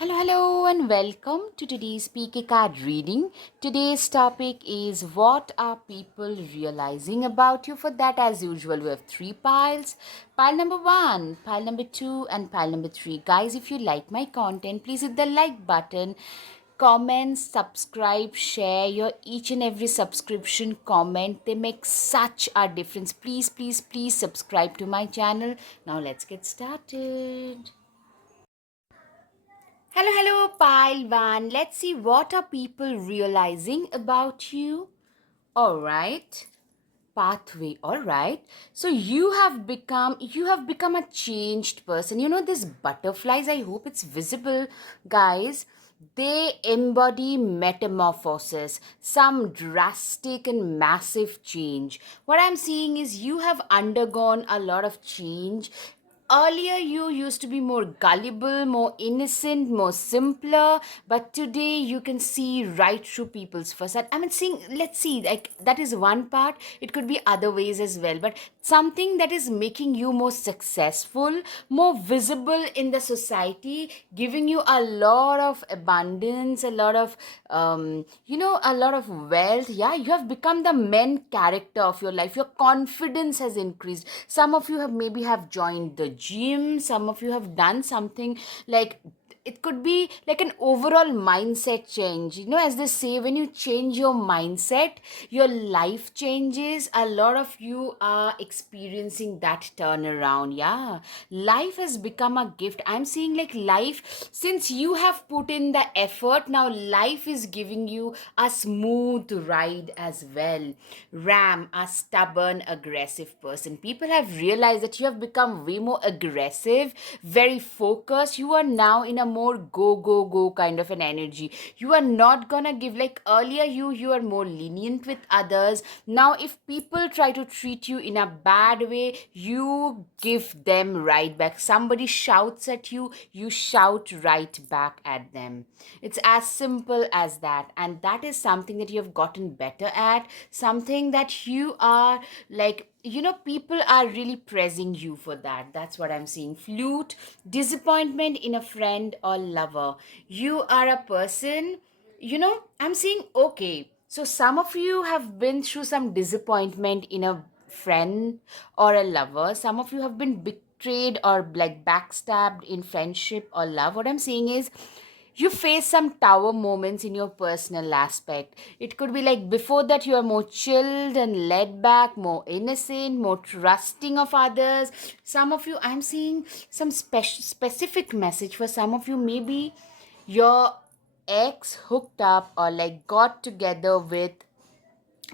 Hello, and welcome to today's Speaker Card reading. Today's topic is what are people realizing about you? For that, as usual, we have three piles. Pile number one, pile number two, and pile number three. Guys, if you like my content, please hit the like button. Comment, subscribe, share your each and every subscription comment. They make such a difference. Please subscribe to my channel. Now let's get started. Hello, pile one. Let's see what are people realizing about you. All right. Pathway. All right. So you have become a changed person. You know these butterflies, I hope it's visible, guys. They embody metamorphosis, some drastic and massive change. What I'm seeing is you have undergone a lot of change. Earlier, you used to be more gullible, more innocent, more simpler, but today you can see right through people's facade. I mean, seeing, let's see, like that is one part. It could be other ways as well, but something that is making you more successful, more visible in the society, giving you a lot of abundance, a lot of, a lot of wealth. Yeah, you have become the main character of your life. Your confidence has increased. Some of you have maybe have joined the gym. Some of you have done something like it could be like an overall mindset change. You know, as they say, when you change your mindset, your life changes. A lot of you are experiencing that turnaround. Yeah, life has become a gift. I'm seeing like life, since you have put in the effort, now life is giving you a smooth ride as well. Ram, a stubborn, aggressive person. People have realized that you have become way more aggressive, very focused. You are now in a more go kind of an energy. You are not gonna give, like earlier you are more lenient with others. Now if people try to treat you in a bad way, you give them right back. Somebody shouts at you, you shout right back at them. It's as simple as that, and that is something that you have gotten better at, something that you are like, people are really praising you for that. That's what I'm seeing. Flute, disappointment in a friend or lover. You are a person, I'm seeing, okay, so some of you have been through some disappointment in a friend or a lover. Some of you have been betrayed or like backstabbed in friendship or love. What I'm saying is you face some tower moments in your personal aspect. It could be like before that you are more chilled and laid back, more innocent, more trusting of others. Some of you, I'm seeing some specific message for some of you. Maybe your ex hooked up or like got together with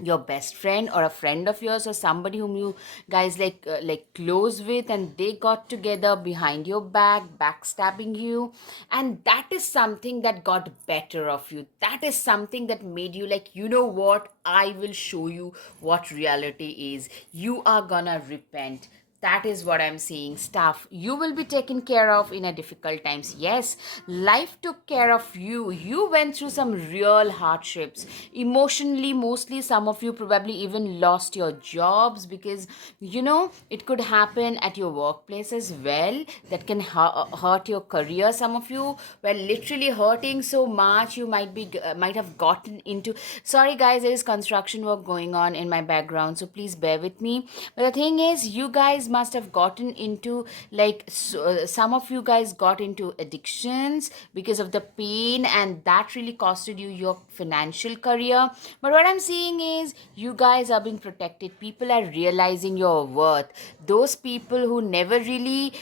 your best friend or a friend of yours or somebody whom you guys like close with, and they got together behind your back backstabbing you, and that is something that got better of you. That is something that made you like, you know what, I will show you what reality is. You are gonna repent. That is what I'm seeing. Stuff you will be taken care of in a difficult times. Yes, life took care of you. You went through some real hardships emotionally. Mostly some of you probably even lost your jobs, because it could happen at your workplace as well. That can hurt your career. Some of you were literally hurting so much, you might have gotten into, sorry guys, there is construction work going on in my background, so please bear with me. But the thing is, you guys must have gotten into like some of you guys got into addictions because of the pain, and that really costed you your financial career. But what I'm seeing is you guys are being protected. People are realizing your worth. Those people who never really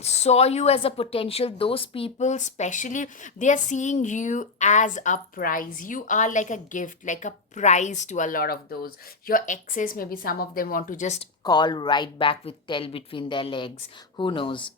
saw you as a potential, those people especially, they are seeing you as a prize. You are like a gift, like a prize to a lot of those. Your exes, maybe some of them want to just call right back with tail between their legs. Who knows?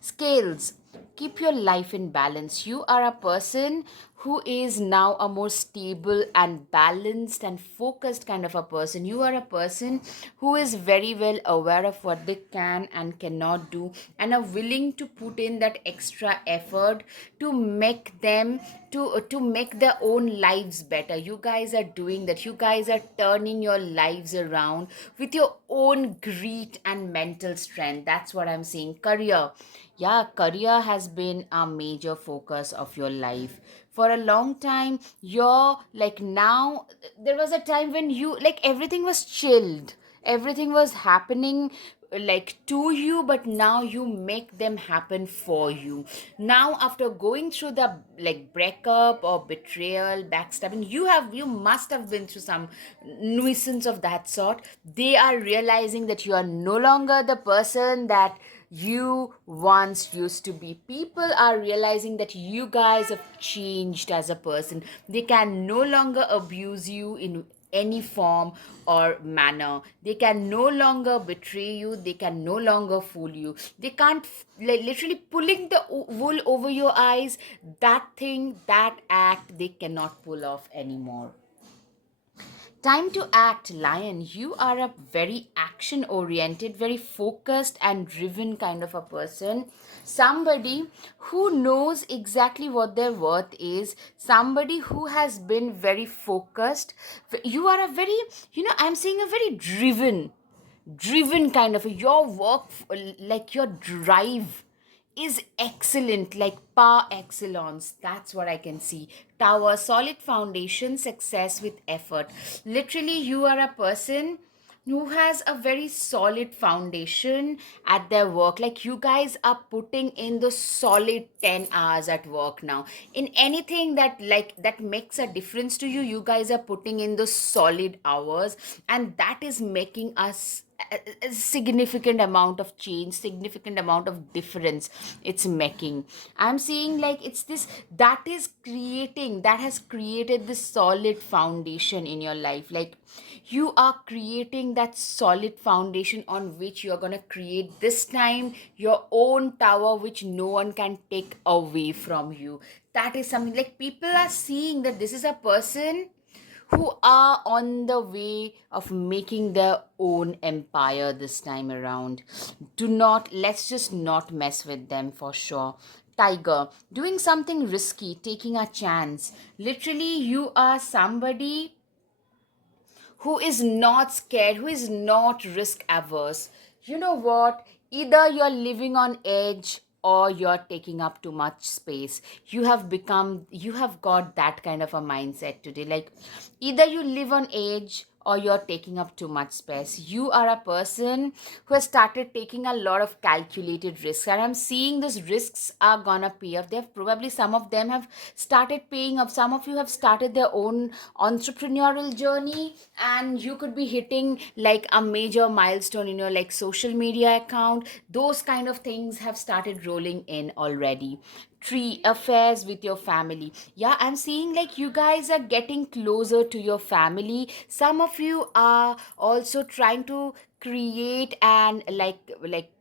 Scales. Keep your life in balance. You are a person who is now a more stable and balanced and focused kind of a person. You are a person who is very well aware of what they can and cannot do, and are willing to put in that extra effort to make them to make their own lives better. You guys are doing that. You guys are turning your lives around with your own grit and mental strength. That's what I'm seeing. Career, Yeah, career has been a major focus of your life. For a long time, you're like now, there was a time when you, like, everything was chilled, everything was happening like to you, but now you make them happen for you. Now, after going through the like breakup or betrayal, backstabbing, you must have been through some nuisance of that sort. They are realizing that you are no longer the person that you once used to be. People are realizing that you guys have changed as a person. They can no longer abuse you in any form or manner. They can no longer betray you. They can no longer fool you. They can't, like, literally pulling the wool over your eyes. That thing, that act, they cannot pull off anymore. Time to act, Lion. You are a very action oriented, very focused and driven kind of a person. Somebody who knows exactly what their worth is. Somebody who has been very focused. You are a very, I'm saying a very driven kind of your work, like your drive is excellent, like par excellence. That's what I can see. Tower, solid foundation, success with effort. Literally, you are a person who has a very solid foundation at their work. Like, you guys are putting in the solid 10 hours at work now. In anything that, like, that makes a difference to you, you guys are putting in the solid hours, and that is making us a significant amount of change, significant amount of difference it's making. I'm seeing like it's this that has created this solid foundation in your life. Like, you are creating that solid foundation on which you're going to create this time your own tower, which no one can take away from you. That is something, like, people are seeing that this is a person who are on the way of making their own empire this time around. Let's just not mess with them for sure. Tiger, doing something risky, taking a chance. Literally, you are somebody who is not scared, who is not risk averse. You know what? Either you're living on edge or you're taking up too much space. You have got that kind of a mindset today. Like, either you live on edge or you're taking up too much space. You are a person who has started taking a lot of calculated risks, and I'm seeing these risks are gonna pay off. They've probably, some of them have started paying off. Some of you have started their own entrepreneurial journey, and you could be hitting like a major milestone in your like social media account. Those kind of things have started rolling in already. Tree, affairs with your family. Yeah, I'm seeing like you guys are getting closer to your family. Some of you are also trying to create and like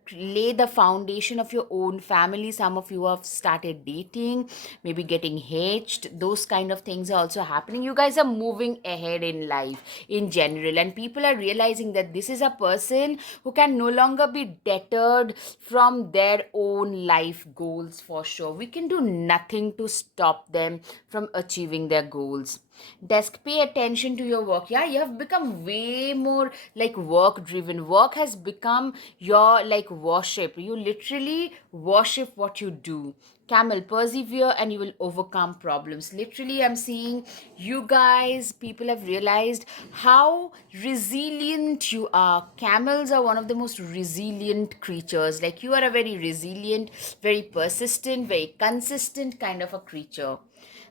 lay the foundation of your own family. Some of you have started dating, maybe getting hitched. Those kind of things are also happening. You guys are moving ahead in life in general, and people are realizing that this is a person who can no longer be deterred from their own life goals. For sure, we can do nothing to stop them from achieving their goals. Desk, pay attention to your work. Yeah, you have become way more like work driven. Work has become your like worship. You literally worship what you do. Camel, persevere and you will overcome problems. Literally, I'm seeing you guys, people have realized how resilient you are. Camels are one of the most resilient creatures. Like, you are a very resilient, very persistent, very consistent kind of a creature.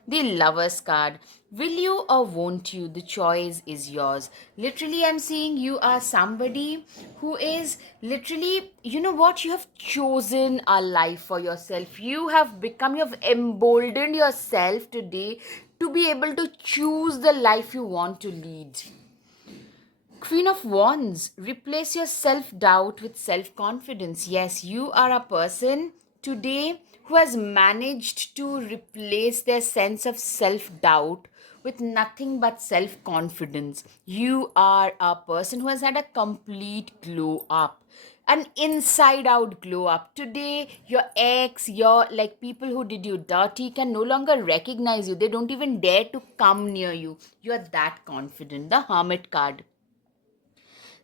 The Lovers card. Will you or won't you? The choice is yours. Literally, I'm seeing you are somebody who is literally, you know what? You have chosen a life for yourself. You have emboldened yourself today to be able to choose the life you want to lead. Queen of Wands, replace your self doubt with self confidence. Yes, you are a person today who has managed to replace their sense of self doubt with nothing but self confidence. You are a person who has had a complete glow up, an inside out glow up. Today, your ex, your like people who did you dirty can no longer recognize you. They don't even dare to come near you. You are that confident. The Hermit card.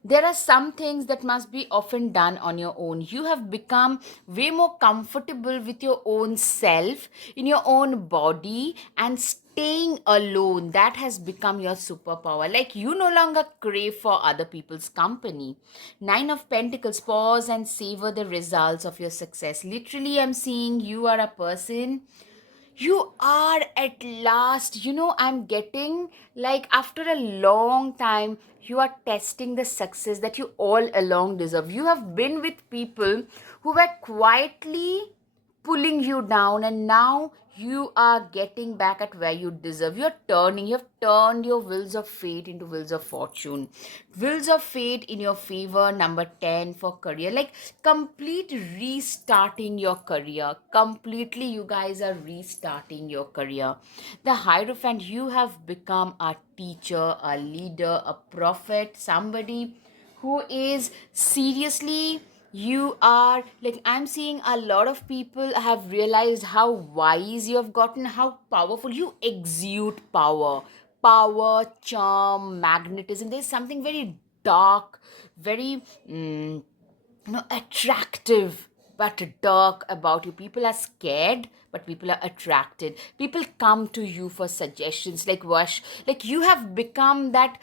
There are some things that must be often done on your own. You have become way more comfortable with your own self, in your own body, and staying alone. That has become your superpower. Like, you no longer crave for other people's company. Nine of Pentacles, pause and savor the results of your success. Literally, I'm seeing you are a person, you are at last, I'm getting like after a long time, you are testing the success that you all along deserve. You have been with people who were quietly pulling you down, and now you are getting back at where you deserve. You have turned your wheels of fate into wheels of fortune. Wheels of fate in your favor. Number 10 for career, like complete restarting your career. Completely, you guys are restarting your career. The Hierophant, you have become a teacher, a leader, a prophet, somebody who is seriously, you are like, I'm seeing a lot of people have realized how wise you have gotten, how powerful you exude. Power, charm, magnetism. There's something very dark, very attractive but dark about you. People are scared, but people are attracted. People come to you for suggestions. Like, Wash, like you have become that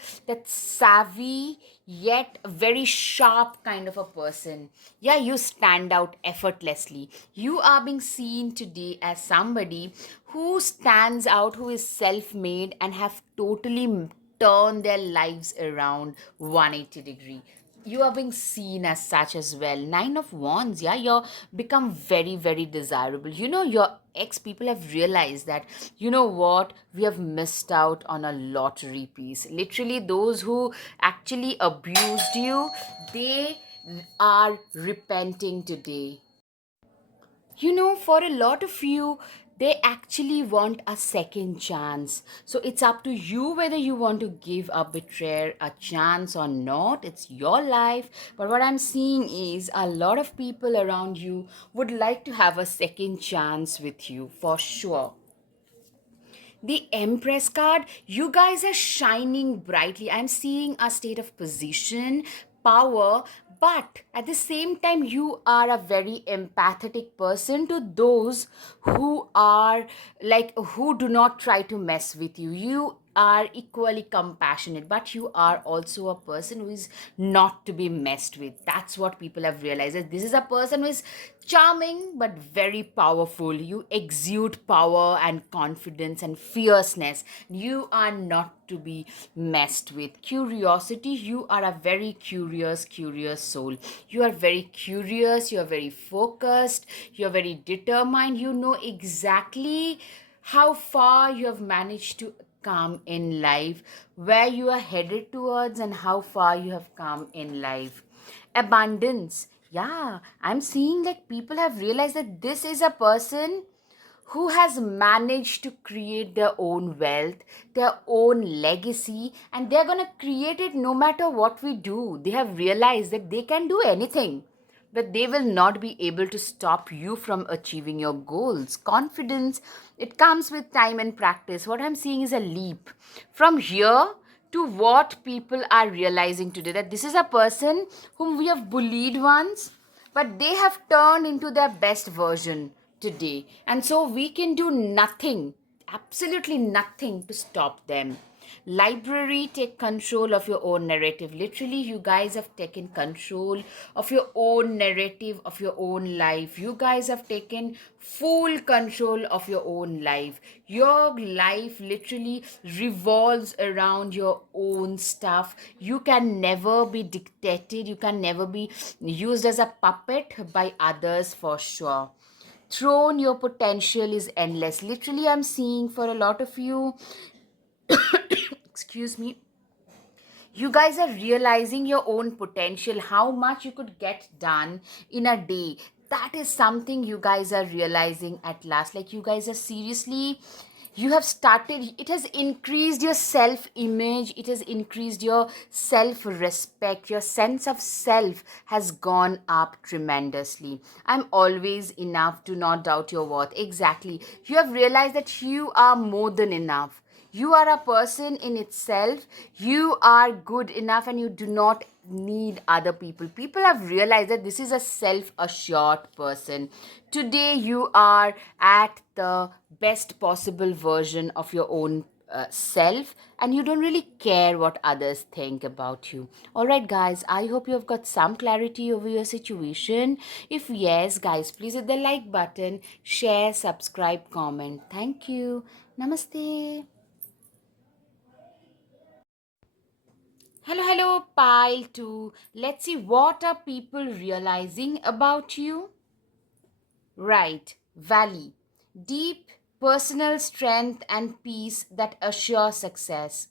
savvy yet very sharp kind of a person. Yeah, you stand out effortlessly. You are being seen today as somebody who stands out, who is self-made and have totally turned their lives around 180 degree. You are being seen as such as well. Nine of Wands, yeah, you're become very, very desirable. Your ex people have realized that, what, we have missed out on a lottery piece. Literally, those who actually abused you, they are repenting today. For a lot of you, they actually want a second chance. So it's up to you whether you want to give a betrayer a chance or not. It's your life. But what I'm seeing is a lot of people around you would like to have a second chance with you for sure. The Empress card, you guys are shining brightly. I'm seeing a state of position, power, but at the same time, you are a very empathetic person to those who are like, who do not try to mess with you. You are equally compassionate, but you are also a person who is not to be messed with. That's what people have realized, that this is a person who is charming but very powerful. You exude power and confidence and fierceness. You are not to be messed with. Curiosity, you are a very curious soul. You are very curious, you are very focused, you are very determined. You know exactly how far you have managed to come in life, where you are headed towards, and how far you have come in life. Abundance. Yeah, I'm seeing like people have realized that this is a person who has managed to create their own wealth, their own legacy, and they're going to create it no matter what we do. They have realized that they can do anything, but they will not be able to stop you from achieving your goals. Confidence, it comes with time and practice. What I'm seeing is a leap from here to what people are realizing today, that this is a person whom we have bullied once, but they have turned into their best version today. And so we can do nothing, absolutely nothing to stop them. Library, take control of your own narrative. Literally, you guys have taken control of your own narrative, of your own life. You guys have taken full control of your own life. Your life literally revolves around your own stuff. You can never be dictated, you can never be used as a puppet by others for sure. Throne, your potential is endless. Literally, I'm seeing for a lot of you, excuse me, you guys are realizing your own potential, how much you could get done in a day. That is something you guys are realizing at last. Like, you guys are seriously, you have started, it has increased your self image, it has increased your self respect, your sense of self has gone up tremendously. I'm always enough, do not doubt your worth. Exactly, you have realized that you are more than enough. You are a person in itself. You are good enough and you do not need other people. People have realized that this is a self assured person. Today, you are at the best possible version of your own self, and you don't really care what others think about you. All right, guys, I hope you have got some clarity over your situation. If yes, guys, please hit the like button, share, subscribe, comment. Thank you. Namaste. Hello, hello, pile 2. Let's see what are people realizing about you. Right, valley. Deep personal strength and peace that assure success.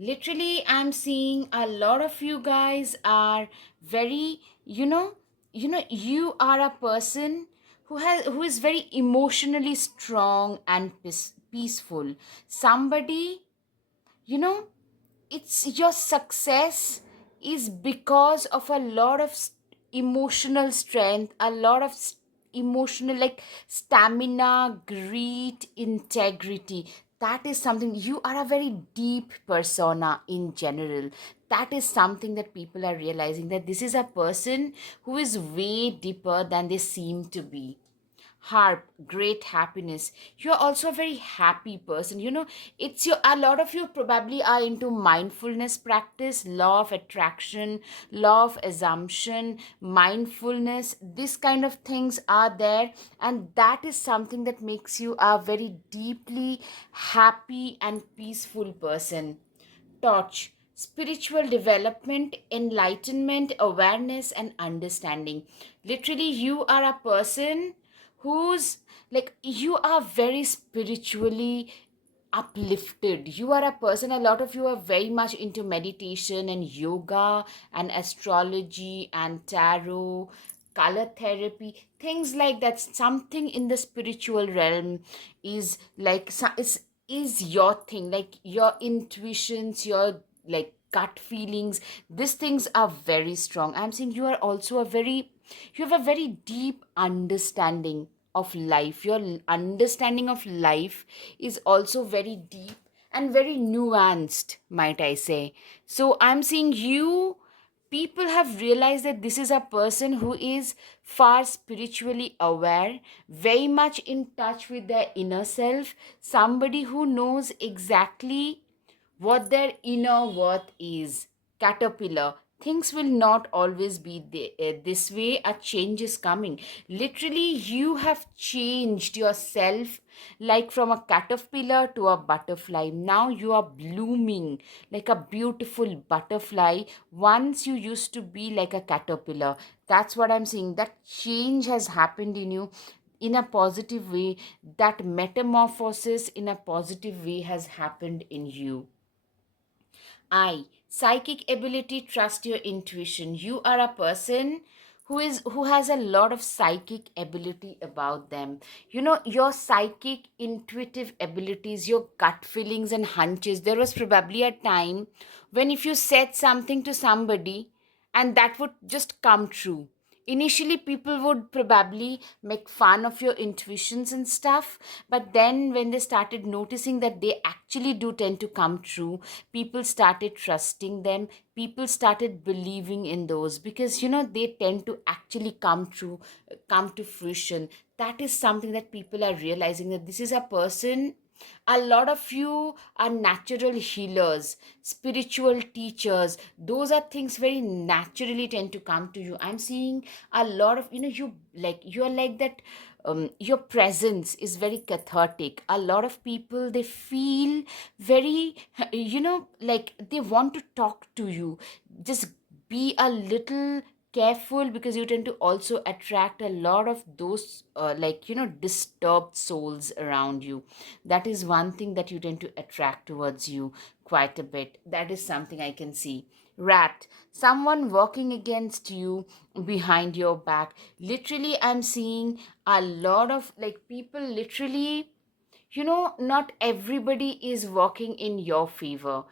Literally, I'm seeing a lot of you guys are very, you are a person who is very emotionally strong and peaceful. Somebody, you know, it's your success is because of a lot of emotional strength, a lot of emotional, like stamina, greed, integrity. That is something, you are a very deep persona in general. That is something that people are realizing, that this is a person who is way deeper than they seem to be. Harp, great happiness. You're also a very happy person. It's your, a lot of you probably are into mindfulness practice, law of attraction, law of assumption, mindfulness. This kind of things are there, and that is something that makes you a very deeply happy and peaceful person. Torch, spiritual development, enlightenment, awareness, and understanding. Literally, you are a person who's like, you are very spiritually uplifted. You are a person, a lot of you are very much into meditation and yoga and astrology and tarot, color therapy, things like that. Something in the spiritual realm is like is your thing, like your intuitions, your like gut feelings. These things are very strong. I'm saying you are also a very, you have a very deep understanding of life. Your understanding of life is also very deep and very nuanced, might I say. So I'm seeing you, people have realized that this is a person who is far spiritually aware, very much in touch with their inner self, somebody who knows exactly what their inner worth is. Caterpillar. Things will not always be this way. A change is coming. Literally, you have changed yourself, like from a caterpillar to a butterfly. Now you are blooming like a beautiful butterfly. Once you used to be like a caterpillar. That's what I'm saying. That change has happened in you in a positive way. That metamorphosis in a positive way has happened in you. I, psychic ability, trust your intuition. You are a person who has a lot of psychic ability about them. Your psychic intuitive abilities, your gut feelings and hunches. There was probably a time when if you said something to somebody and that would just come true. Initially, people would probably make fun of your intuitions and stuff, but then when they started noticing that they actually do tend to come true, people started trusting them. People started believing in those because they tend to actually come true, come to fruition. That is something that people are realizing, that this is a person. A lot of you are natural healers, spiritual teachers. Those are things very naturally tend to come to you. I'm seeing a lot of, you're like that. Your presence is very cathartic. A lot of people, they feel very, like they want to talk to you. Just be a little careful, because you tend to also attract a lot of those disturbed souls around you. That is one thing that you tend to attract towards you quite a bit. That is something I can see. Rat, someone working against you behind your back. Literally, I'm seeing a lot of like people literally, not everybody is working in your favor,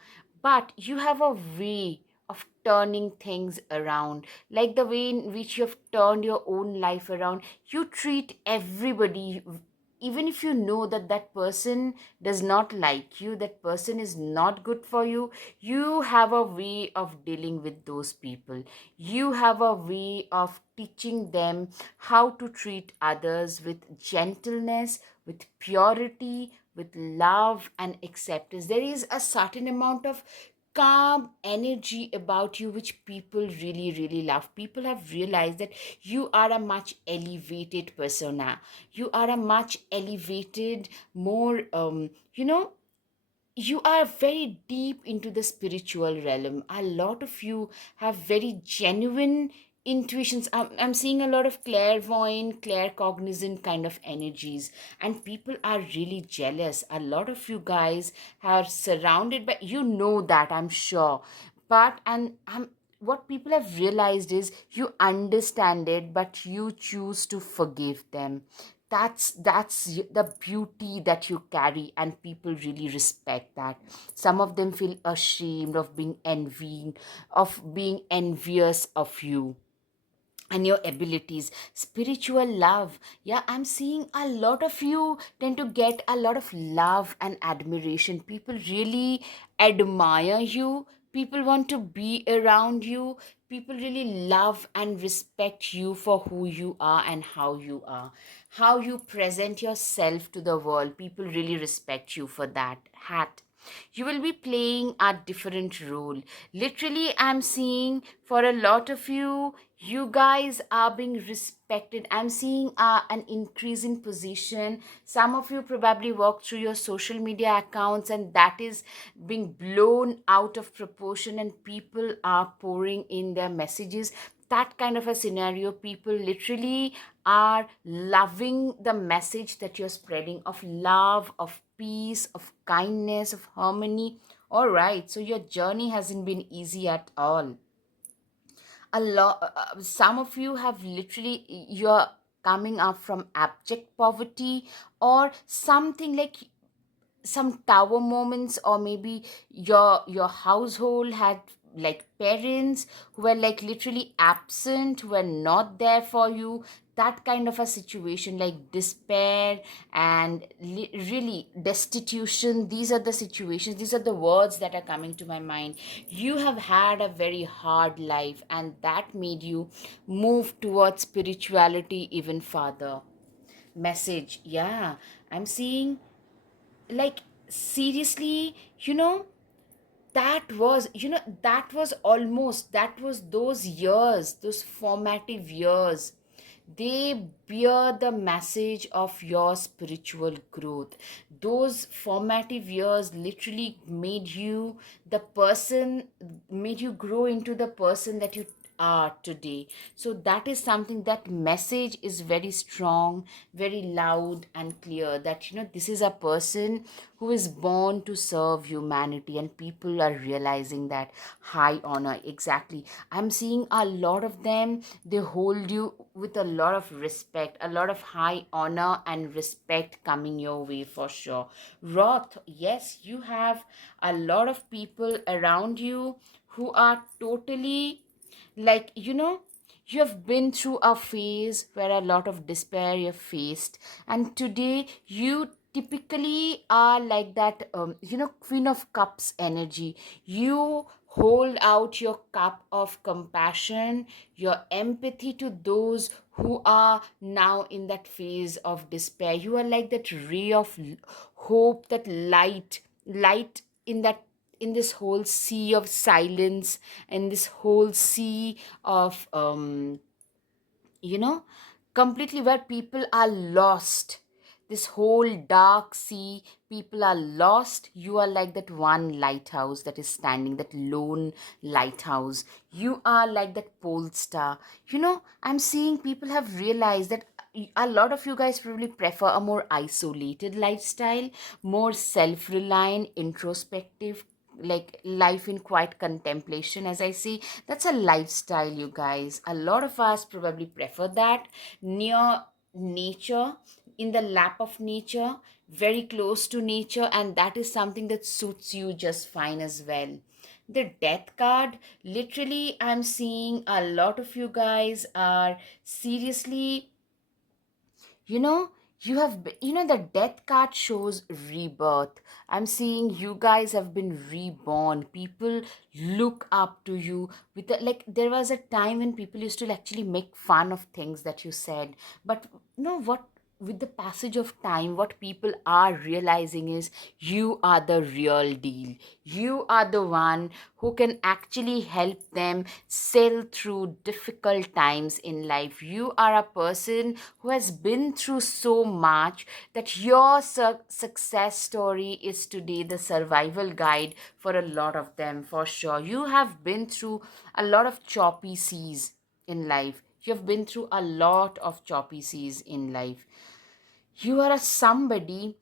but you have a way of turning things around, like the way in which you have turned your own life around. You treat everybody even if you know that that person does not like you, that person is not good for you, you have a way of dealing with those people. You have a way of teaching them how to treat others with gentleness, with purity, with love and acceptance. There is a certain amount of calm energy about you which people really really love. People have realized that you are a much elevated persona. You are a much elevated, more you are very deep into the spiritual realm. A lot of you have very genuine intuitions. I'm seeing a lot of clairvoyant, claircognizant kind of energies, and people are really jealous. A lot of you guys are surrounded by, you know that, I'm sure. But and what people have realized is you understand it, but you choose to forgive them. That's the beauty that you carry, and people really respect that. Some of them feel ashamed of being envying, of being envious of you and your abilities. Spiritual love, yeah, I'm seeing a lot of you tend to get a lot of love and admiration. People really admire you. People want to be around you. People really love and respect you for who you are and how you are, how you present yourself to the world. People really respect you for that hat. You will be playing a different role. Literally, I'm seeing for a lot of you, you guys are being respected. I'm seeing an increase in position. Some of you probably work through your social media accounts, and that is being blown out of proportion, and people are pouring in their messages. That kind of a scenario, people literally are loving the message that you're spreading of love, of peace, of kindness, of harmony. All right, so your journey hasn't been easy at all. A lot, some of you have literally, you're coming up from abject poverty or something, like some tower moments, or maybe your household had like parents who were like literally absent, who were not there for you. That kind of a situation, like despair and really destitution. These are the situations, these are the words that are coming to my mind. You have had a very hard life, and that made you move towards spirituality even further. Message, yeah, I'm seeing, like, seriously, that was almost, that was those years, those formative years. They bear the message of your spiritual growth. Those formative years literally made you grow into the person that you are today. So that is something, that message is very strong, very loud and clear, that this is a person who is born to serve humanity, and people are realizing that. High honor, exactly. I'm seeing a lot of them, they hold you with a lot of respect, a lot of high honor and respect coming your way for sure. Roth, yes, you have a lot of people around you who are totally, like, you have been through a phase where a lot of despair you have faced, and today you typically are like that, Queen of Cups energy. You hold out your cup of compassion, your empathy to those who are now in that phase of despair. You are like that ray of hope, that light in that, in this whole sea of silence, and this whole sea of you know completely, where people are lost. This whole dark sea, people are lost. You are like that one lighthouse that is standing, that lone lighthouse. You are like that pole star. I'm seeing people have realized that a lot of you guys probably prefer a more isolated lifestyle, more self-reliant, introspective, like life in quiet contemplation, as I see. That's a lifestyle, you guys. A lot of us probably prefer that. Near nature, in the lap of nature, very close to nature, and that is something that suits you just fine as well. The death card, literally, I'm seeing a lot of you guys are seriously, you know The death card shows rebirth. I'm seeing you guys have been reborn. People look up to you like there was a time when people used to actually make fun of things that you said. But what, with the passage of time, what people are realizing is you are the real deal. You are the one who can actually help them sail through difficult times in life. You are a person who has been through so much that your success story is today the survival guide for a lot of them, for sure. You have been through a lot of choppy seas in life. You have been through a lot of choppy seas in life. You are a somebody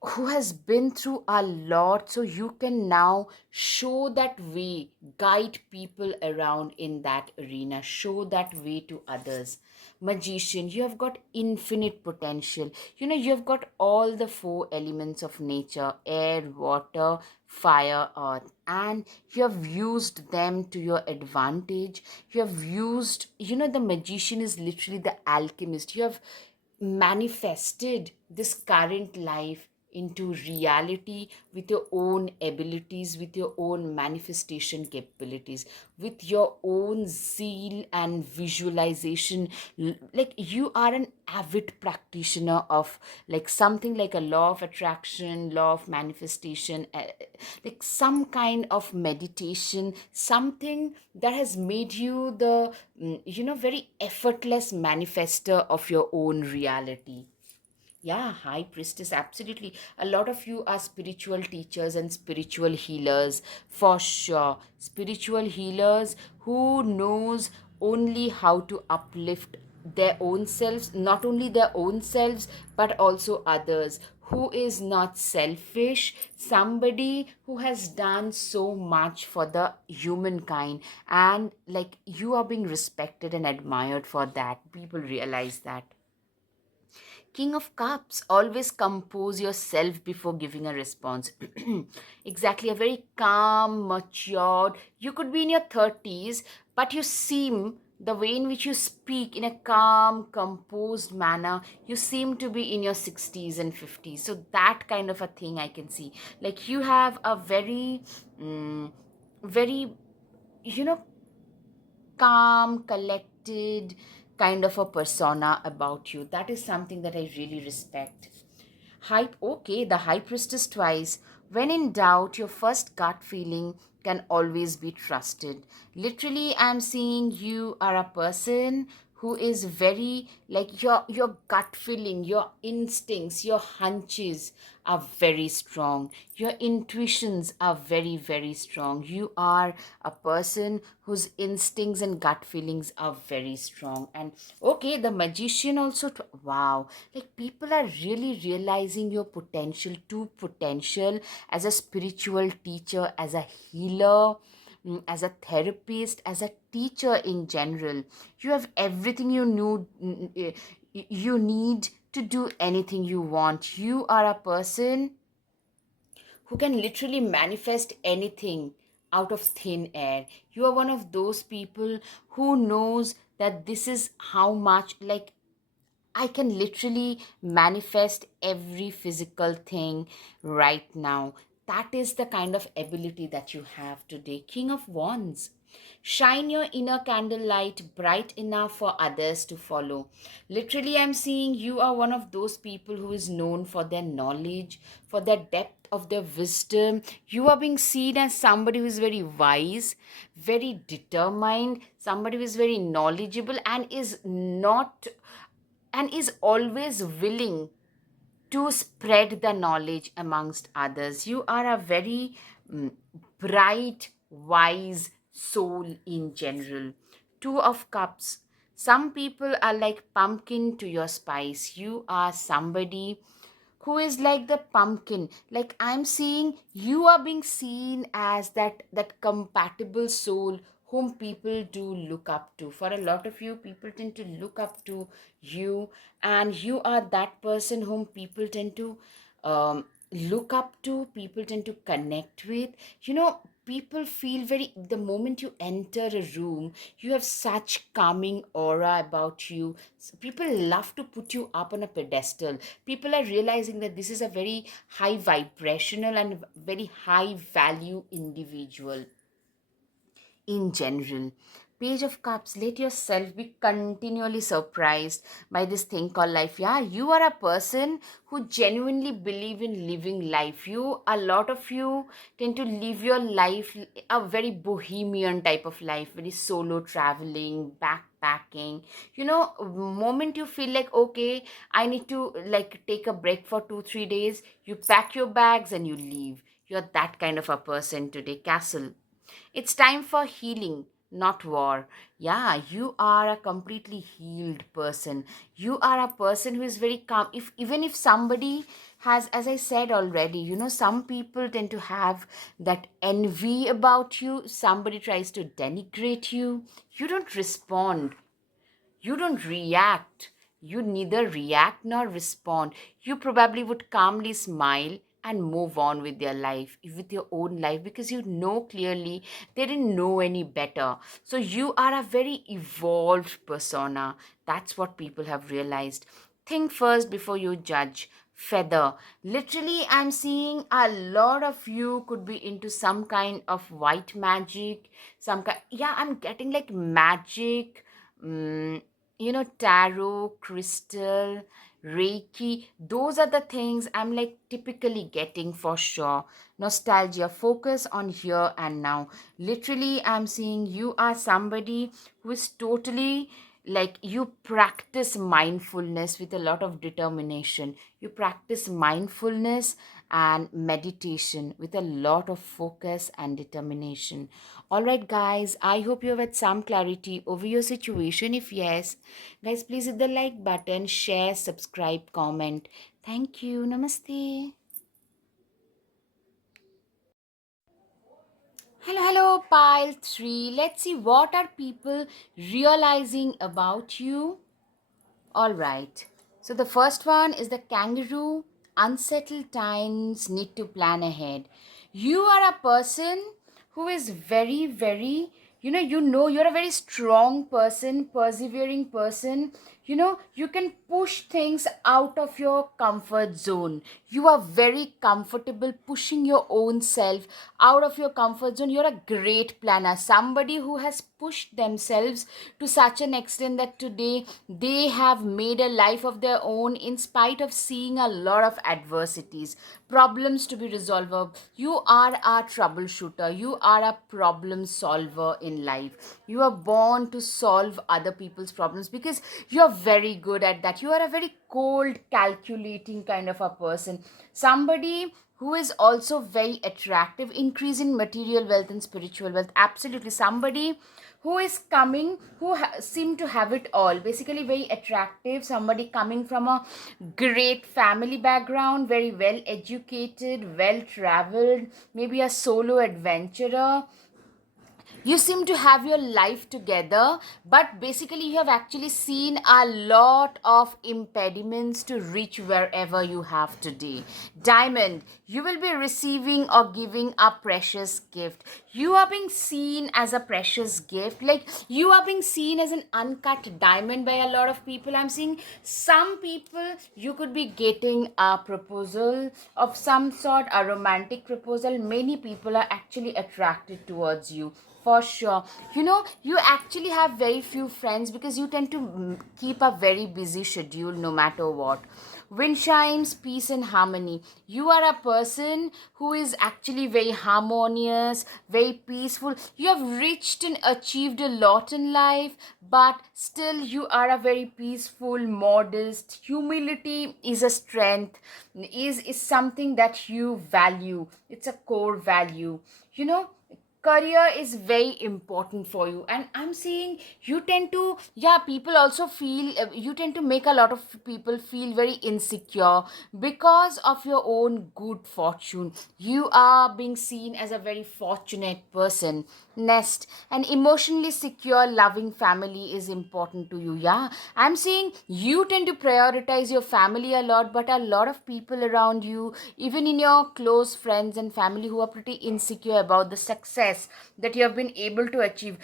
who has been through a lot, so you can now show that way, guide people around in that arena, show that way to others. Magician, you have got infinite potential. You have got all the four elements of nature: air, water, fire, earth, and you have used them to your advantage. You have used, the magician is literally the alchemist. You have manifested this current life into reality with your own abilities, with your own manifestation capabilities, with your own zeal and visualization. Like you are an avid practitioner of like something like a law of attraction, law of manifestation, like some kind of meditation, something that has made you the very effortless manifester of your own reality. Yeah, high priestess, absolutely. A lot of you are spiritual teachers and spiritual healers, for sure. Spiritual healers who knows only how to uplift their own selves, not only their own selves, but also others. Who is not selfish, somebody who has done so much for the humankind, and like you are being respected and admired for that. People realize that. King of Cups, always compose yourself before giving a response. Exactly, a very calm, matured. You could be in your 30s, but you seem, the way in which you speak in a calm, composed manner, you seem to be in your 60s and 50s. So, that kind of a thing I can see. Like, you have a very, very, you know, calm, collected kind of a persona about you. That is something that I really respect. Okay, the high priestess twice. When in doubt, your first gut feeling can always be trusted. Literally, I'm seeing you are a person who is very like your gut feeling, your instincts, your hunches are very strong. Your intuitions are very, very strong. You are a person whose instincts and gut feelings are very strong. And okay, the magician also, wow, like people are really realizing your potential, to potential as a spiritual teacher, as a healer, as a therapist, as a teacher in general. You have everything you need to do anything you want. You are a person who can literally manifest anything out of thin air. You are one of those people who knows that this is how much, like, I can literally manifest every physical thing right now. That is the kind of ability that you have today. King of Wands. Shine your inner candlelight bright enough for others to follow. Literally, I'm seeing you are one of those people who is known for their knowledge, for their depth of their wisdom. You are being seen as somebody who is very wise, very determined, somebody who is very knowledgeable, and is always willing to spread the knowledge amongst others. You are a very mm, bright, wise soul in general. Two of Cups. Some people are like pumpkin to your spice. You are somebody who is like the pumpkin. Like I'm seeing you are being seen as that compatible soul whom people do look up to. For a lot of you, people tend to look up to you, and you are that person whom people tend to look up to, people tend to connect with. people feel very, the moment you enter a room, you have such calming aura about you. People love to put you up on a pedestal. People are realizing that this is a very high vibrational and very high value individual in general. Page of Cups, let yourself be continually surprised by this thing called life. Yeah, you are a person who genuinely believe in living life. A lot of you tend to live your life a very bohemian type of life, very solo traveling, backpacking. Moment you feel like, okay, I need to like take a break for 2 3 days, you pack your bags and you leave. You're that kind of a person today. Castle, it's time for healing, not war. Yeah, you are a completely healed person. You are a person who is very calm. If even if somebody has, as I said already, some people tend to have that envy about you. Somebody tries to denigrate you. You don't respond. You don't react. You neither react nor respond. You probably would calmly smile and move on with your life, with your own life, because you know clearly they didn't know any better. So you are a very evolved persona. That's what people have realized. Think first before you judge. Feather. Literally, I'm seeing a lot of you could be into some kind of white magic. Some kind, yeah, I'm getting like magic. mm, Tarot, crystal, Reiki, those are the things I'm like typically getting for sure. Nostalgia, focus on here and now. Literally, I'm seeing you are somebody who is totally like, you practice mindfulness with a lot of determination. You practice mindfulness and meditation with a lot of focus and determination. All right, guys, I hope you have had some clarity over your situation. If yes, guys, please hit the like button, share, subscribe, comment. Thank you. Namaste. Hello, hello, pile 3. Let's see what are people realizing about you. All right. So the first one is the kangaroo. Unsettled times, need to plan ahead. You are a person who is very, very, you're a very strong person, persevering person. You can push things out of your comfort zone. You are very comfortable pushing your own self out of your comfort zone. You're a great planner, somebody who has pushed themselves to such an extent that today they have made a life of their own in spite of seeing a lot of adversities, problems to be resolved. You are a troubleshooter. You are a problem solver in life. You are born to solve other people's problems because you are very good at that. You are a very cold, calculating kind of a person. Somebody who is also very attractive, increase in material wealth and spiritual wealth. Absolutely. Somebody who is coming, who seem to have it all, basically very attractive, somebody coming from a great family background, very well educated, well traveled, maybe a solo adventurer. You seem to have your life together, but basically you have actually seen a lot of impediments to reach wherever you have today. Diamond, you will be receiving or giving a precious gift. You are being seen as a precious gift, like you are being seen as an uncut diamond by a lot of people. I'm seeing some people, you could be getting a proposal of some sort, a romantic proposal. Many people are actually attracted towards you, for sure. You actually have very few friends because you tend to keep a very busy schedule no matter what. Wind chimes, peace and harmony. You are a person who is actually very harmonious, very peaceful. You have reached and achieved a lot in life, but still you are a very peaceful, modest. Humility is a strength, is something that you value. It's a core value. You know, career is very important for you, and I'm saying you tend to, yeah, people also feel, you tend to make a lot of people feel very insecure because of your own good fortune. You are being seen as a very fortunate person. Nest, an emotionally secure loving family is important to you. Yeah, I'm saying you tend to prioritize your family a lot, but a lot of people around you, even in your close friends and family, who are pretty insecure about the success that you have been able to achieve.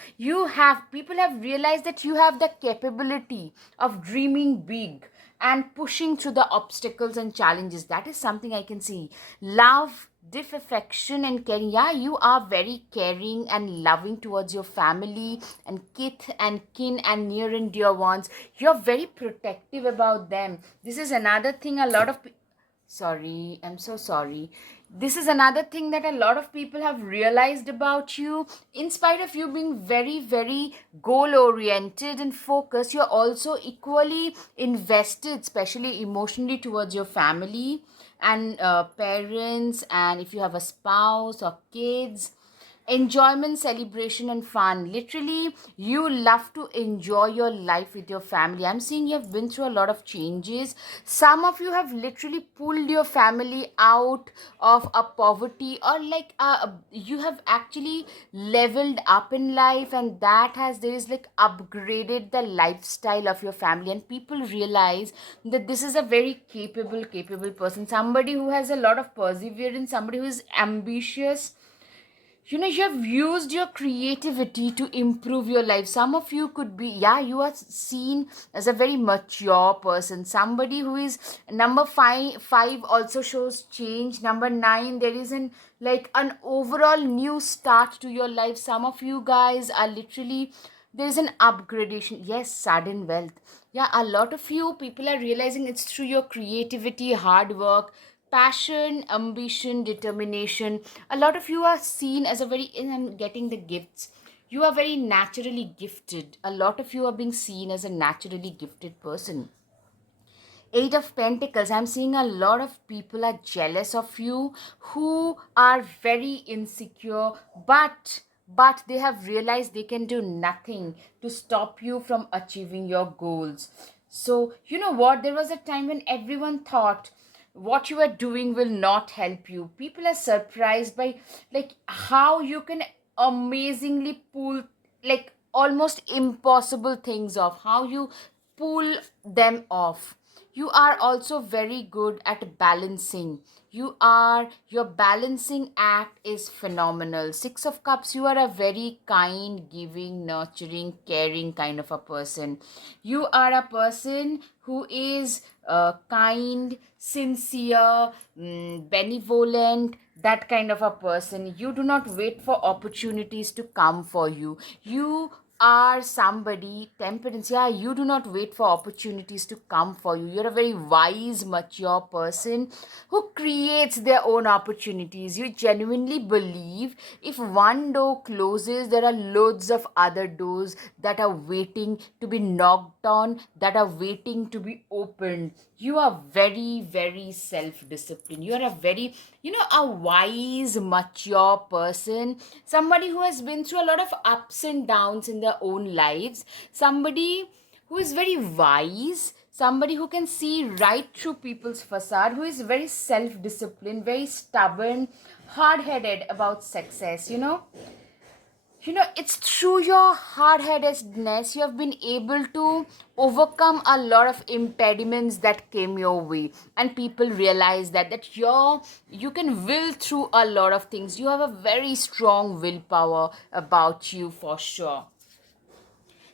People have realized that you have the capability of dreaming big and pushing through the obstacles and challenges. That is something I can see. Love, diff affection and caring. Yeah, you are very caring and loving towards your family and kith and kin and near and dear ones. You're very protective about them. This is another thing a lot of sorry, I'm so sorry. This is another thing that a lot of people have realized about you. In spite of you being very, very goal oriented and focused, you're also equally invested, especially emotionally, towards your family and parents, and if you have a spouse or kids. Enjoyment, celebration and fun. Literally, you love to enjoy your life with your family. I'm seeing you have been through a lot of changes. Some of you have literally pulled your family out of a poverty, or like you have actually leveled up in life, and that has, there is like upgraded the lifestyle of your family, and people realize that this is a very capable person, somebody who has a lot of perseverance, somebody who is ambitious. You have used your creativity to improve your life. Some of you could be, yeah, you are seen as a very mature person, somebody who is number five also shows change. Number 9, there is an overall new start to your life. Some of you guys are literally, there is an upgradation. Yes, sudden wealth. Yeah, a lot of you people are realizing it's through your creativity, hard work, passion, ambition, determination. A lot of you are seen as a very, in and getting the gifts, you are very naturally gifted. A lot of you are being seen as a naturally gifted person. 8 of Pentacles, I'm seeing a lot of people are jealous of you, who are very insecure, but they have realized they can do nothing to stop you from achieving your goals. So you know what, there was a time when everyone thought what you are doing will not help you. People are surprised by like how you can amazingly pull like almost impossible things off, how you pull them off. You are also very good at balancing. Your balancing act is phenomenal. 6 of Cups, you are a very kind, giving, nurturing, caring kind of a person. You are a person who is kind, sincere, benevolent, that kind of a person. You do not wait for opportunities to come for you. You are somebody, temperance, yeah, you do not wait for opportunities to come for you. You're a very wise, mature person who creates their own opportunities. You genuinely believe if one door closes, there are loads of other doors that are waiting to be knocked on, that are waiting to be opened. You are very, very self-disciplined. You are a very, a wise, mature person, somebody who has been through a lot of ups and downs in their own lives, somebody who is very wise, somebody who can see right through people's facade, who is very self-disciplined, very stubborn, hard-headed about success. It's through your hard-headedness you have been able to overcome a lot of impediments that came your way, and people realize that you can will through a lot of things. You have a very strong willpower about you for sure.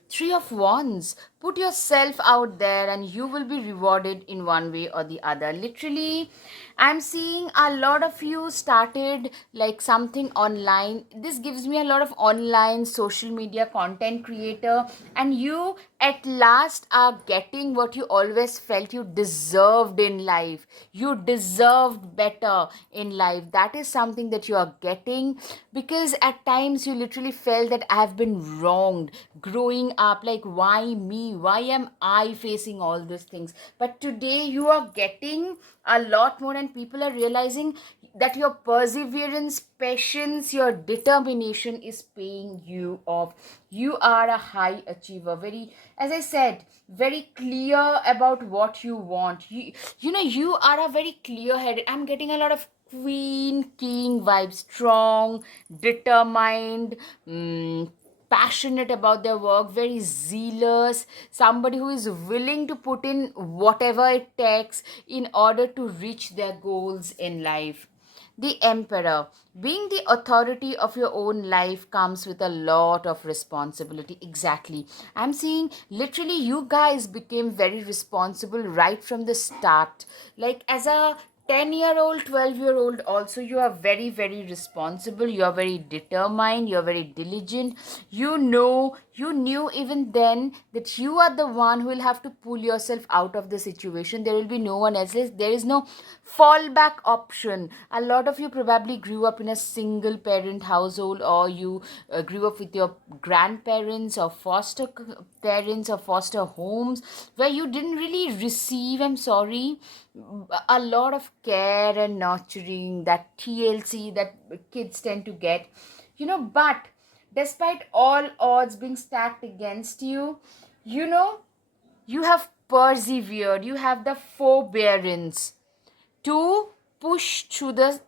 3 of Wands. Put yourself out there and you will be rewarded in one way or the other. Literally, I'm seeing a lot of you started like something online. This gives me a lot of online social media content creator, and you at last are getting what you always felt you deserved in life. You deserved better in life. That is something that you are getting, because at times you literally felt that I have been wronged growing up. Like, why me? me? Why am I facing all these things? But today you are getting a lot more, and people are realizing that your perseverance, patience, your determination is paying you off. You are a high achiever, very, as I said, very clear about what you want. You are a very clear headed. I'm getting a lot of queen king vibes, strong, determined, passionate about their work, very zealous, somebody who is willing to put in whatever it takes in order to reach their goals in life. The emperor. Being the authority of your own life comes with a lot of responsibility. Exactly. I'm seeing literally you guys became very responsible right from the start. Like as a 10-year-old, 12-year-old, also, you are very, very responsible. You are very determined. You are very diligent. You knew even then that you are the one who will have to pull yourself out of the situation. There will be no one else. There is no fallback option. A lot of you probably grew up in a single parent household, or you grew up with your grandparents or foster parents or foster homes where you didn't really receive, I'm sorry, a lot of care and nurturing, that TLC that kids tend to get. But despite all odds being stacked against you, you know you have persevered. You have the forbearance to push through the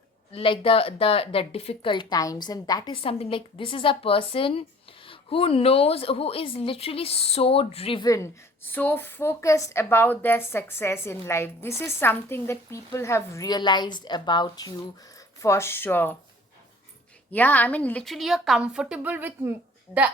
difficult times. And that is something, like, this is a person who is literally so driven, so focused about their success in life. This is something that people have realized about you for sure. Yeah, I mean, literally, you're comfortable with the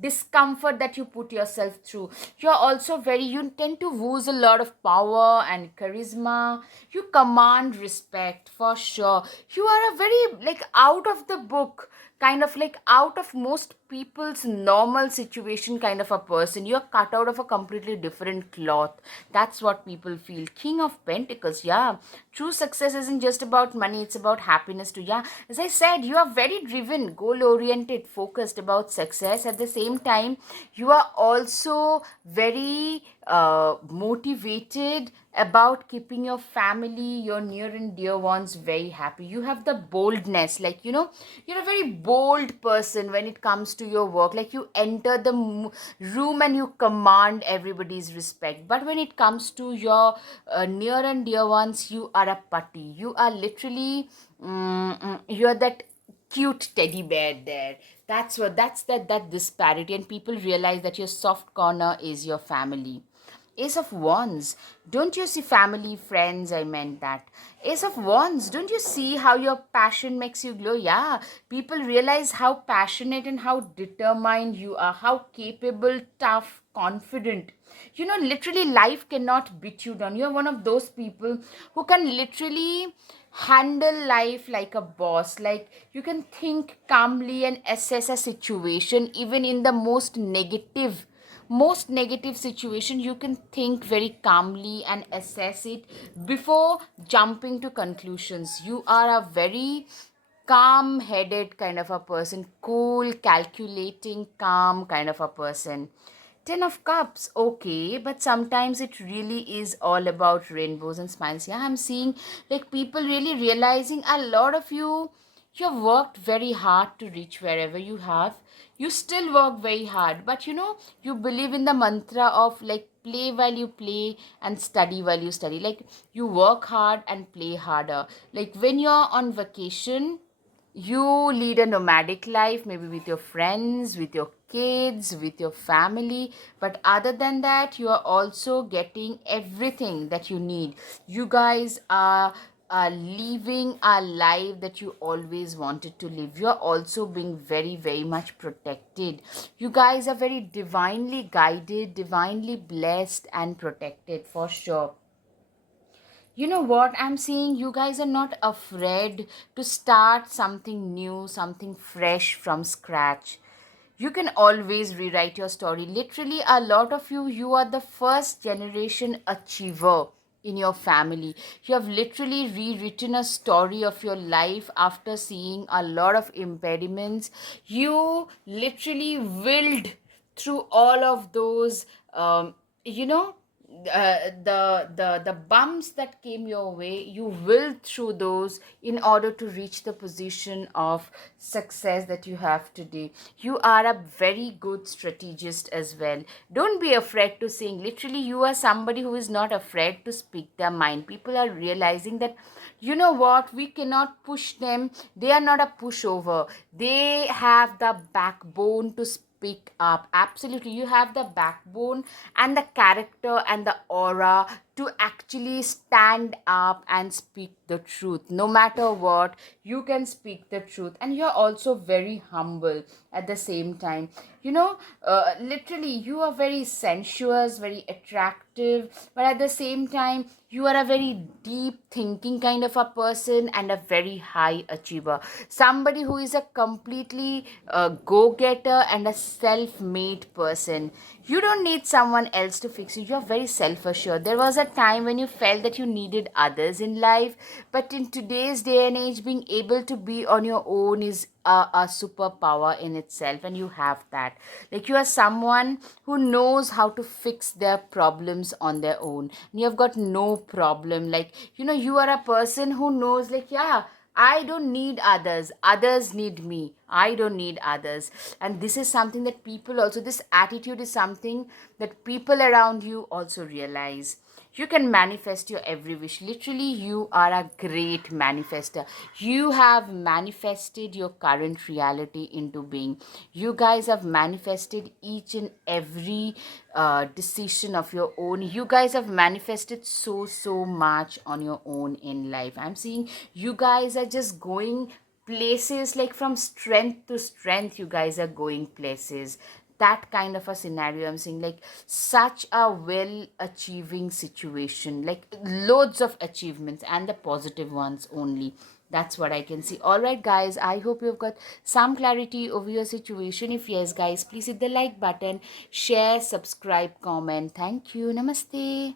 discomfort that you put yourself through. You're also you tend to lose a lot of power and charisma. You command respect for sure. You are a very, like, out of the book, kind of like out of most people's normal situation kind of a person. You're cut out of a completely different cloth. That's what people feel. King of Pentacles, yeah. True success isn't just about money, it's about happiness too. Yeah, as I said, you are very driven, goal oriented, focused about success. At the same time, you are also very motivated about keeping your family, your near and dear ones very happy. You have the boldness, like, you're a very bold person when it comes to your work. Like, you enter the room and you command everybody's respect. But when it comes to your near and dear ones, you are a putty. You are literally, you're that cute teddy bear there. That's that disparity, and people realize that your soft corner is your family. Ace of Wands. Don't you see family, friends? I meant that. Ace of Wands. Don't you see how your passion makes you glow? Yeah. People realize how passionate and how determined you are, how capable, tough, confident. Literally, life cannot beat you down. You're one of those people who can literally handle life like a boss. Like, you can think calmly and assess a situation, even in the most negative situation. You can think very calmly and assess it before jumping to conclusions. You are a very calm headed kind of a person, cool, calculating, calm kind of a person. Ten of Cups, okay, but sometimes it really is all about rainbows and smiles. Yeah, I'm seeing, like, people really realizing a lot of you have worked very hard to reach wherever you have. You still work very hard, but you believe in the mantra of, like, play while you play and study while you study. Like, you work hard and play harder. Like, when you're on vacation, you lead a nomadic life, maybe with your friends, with your kids, with your family. But other than that, you are also getting everything that you need. You guys are living a life that you always wanted to live. You are also being very, very much protected. You guys are very divinely guided, divinely blessed and protected for sure. You know what? I'm seeing you guys are not afraid to start something new, something fresh from scratch. You can always rewrite your story. Literally, a lot of you are the first generation achiever in your family. You have literally rewritten a story of your life after seeing a lot of impediments. You literally willed through all of those you know, the bumps that came your way, you will through those in order to reach the position of success that you have today. You are a very good strategist as well. Don't be afraid to sing. Literally, you are somebody who is not afraid to speak their mind. People are realizing that, you know what, we cannot push them. They are not a pushover. They have the backbone to speak up. Absolutely, you have the backbone and the character and the aura to actually stand up and speak the truth. No matter what, you can speak the truth, and you're also very humble at the same time. You know, literally, you are very sensuous, very attractive, but at the same time, you are a very deep thinking kind of a person and a very high achiever. Somebody who is a completely go getter and a self made person. You don't need someone else to fix you. You're very self assured. There was a time when you felt that you needed others in life, but in today's day and age, being able to be on your own is a superpower in itself, and you have that. Like, you are someone who knows how to fix their problems on their own. And you have got no problem. Like, you know, you are a person who knows, like, yeah, I don't need others. Others need me. I don't need others. And this is something that people also, this attitude is something that people around you also realize. You can manifest your every wish. Literally, you are a great manifester. You have manifested your current reality into being. You guys have manifested each and every decision of your own. You guys have manifested so much on your own in life. I'm seeing you guys are just going places, like from strength to strength. You guys are going places, that kind of a scenario I'm seeing, like such a well achieving situation, like loads of achievements and the positive ones only. That's what I can see. All right, guys, I hope you've got some clarity over your situation. If yes, guys, please hit the like button, share, subscribe, comment. Thank you. Namaste.